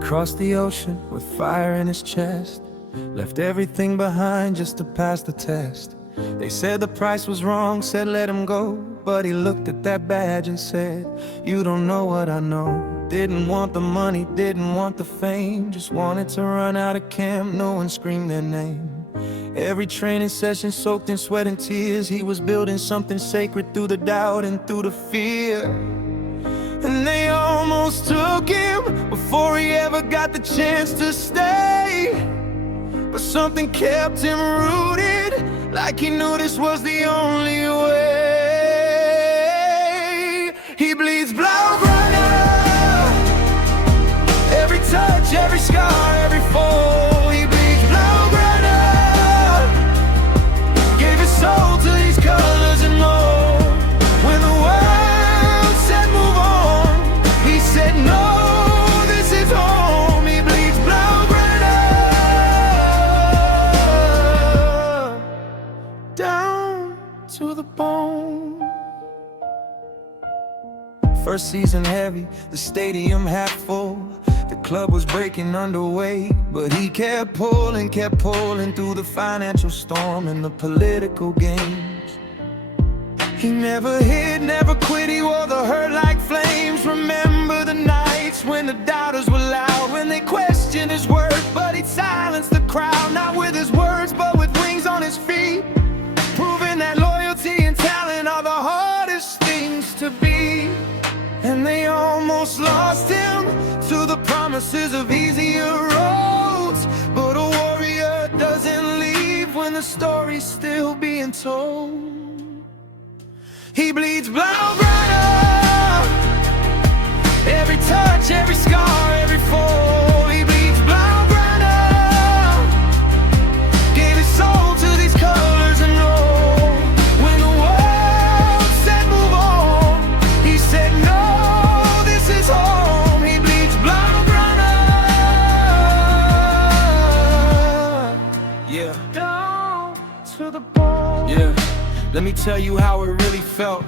crossed the ocean with fire in his chest, left everything behind just to pass the test. They said the price was wrong, said let him go, but he looked at that badge and said, you don't know what I know. Didn't want the money, didn't want the fame, just wanted to run out of Camp Nou and scream their name. Every training session soaked in sweat and tears, he was building something sacred through the doubt and through the fear. And they almost took him before he ever got the chance to stay, but something kept him rooted, like he knew this was the only way. He bleeds Blaugrana, every touch, every scar, every fall. He bleeds Blaugrana, gave his soul to these colors and more. When the world said move on, he said no, this is home. He bleeds Blaugrana, down to the bone. First season heavy, the stadium half full. The club was breaking underway, but he kept pulling through the financial storm and the political games. He never hid, never quit, he wore the hurt like flames. Remember the nights when the doubters were loud, when they questioned his worth, but he'd silence the crowd. Not with his words, but with wings on his feet, proving that loyalty and talent are the hardest things to beat. And they almost lost him to the promises of easier roads, but a warrior doesn't leave when the story's still being told. He bleeds Blaugrana, every touch, every scar, every fall. He bleeds Blaugrana, gave his soul to these colors and roll. When the world said move on, he said no, this is home. He bleeds Blaugrana, yeah, down to the bone. Yeah, let me tell you how it really felt,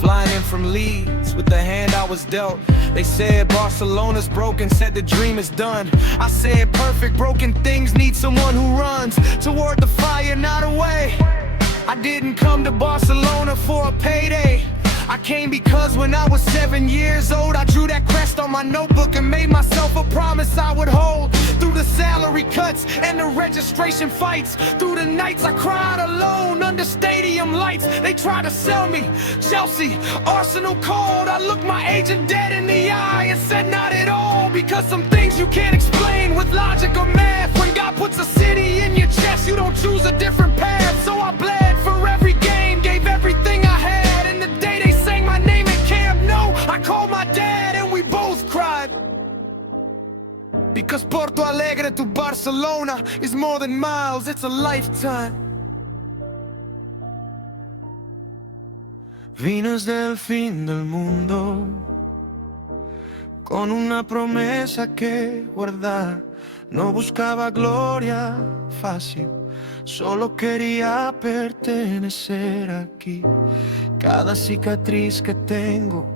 flying in from Leeds with the hand I was dealt. They said Barcelona's broken, said the dream is done. I said perfect, broken things need someone who runs toward the fire, not away. I didn't come to Barcelona for a payday. I came because when I was 7 years old, I drew that crest on my notebook and made myself a promise I would hold. Through the salary cuts and the registration fights, through the nights I cried alone under stadium lights. They tried to sell me, Chelsea, Arsenal called. I looked my agent dead in the eye and said not at all, because some things you can't explain with logic or math. When God puts a city in your chest, you don't choose a different path. So I bled for every game, gave everything I had, and the day they sang my name at Camp Nou, I called my dad and we both cried. Because Porto Alegre to Barcelona is more than miles, it's a lifetime. Vienes del fin del mundo con una promesa que guardar. No buscaba gloria fácil, solo quería pertenecer aquí. Cada cicatriz que tengo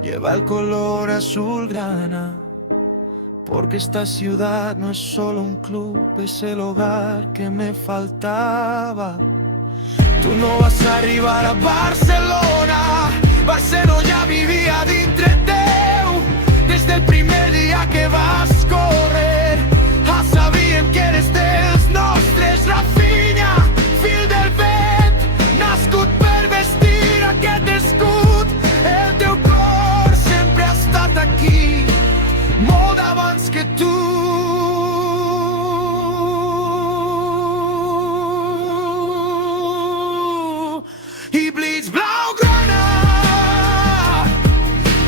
lleva el color azulgrana, porque esta ciudad no es solo un club, es el hogar que me faltaba. Tu no vas a arribar a Barcelona, Barcelona ja vivia dintre teu. Des del primer dia que vas córrer, ja sabíem que eres dels nostres. Raphinha, fill del vent, nascut per vestir aquest escut. El teu cor sempre ha estat aquí, molt abans que tu. He bleeds Blaugrana,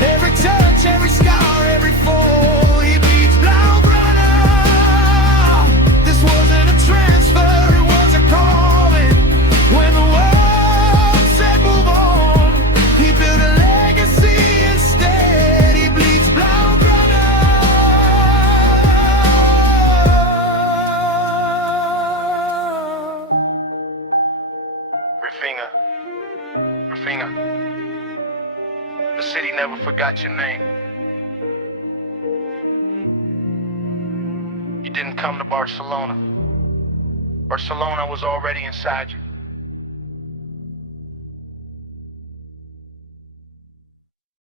every touch, every scar, every fall. He bleeds Blaugrana. This wasn't a transfer, it was a calling. When the world said move on, he built a legacy instead. He bleeds Blaugrana. Raphinha, the city never forgot your name. you didn't come to Barcelona. Barcelona was already inside you.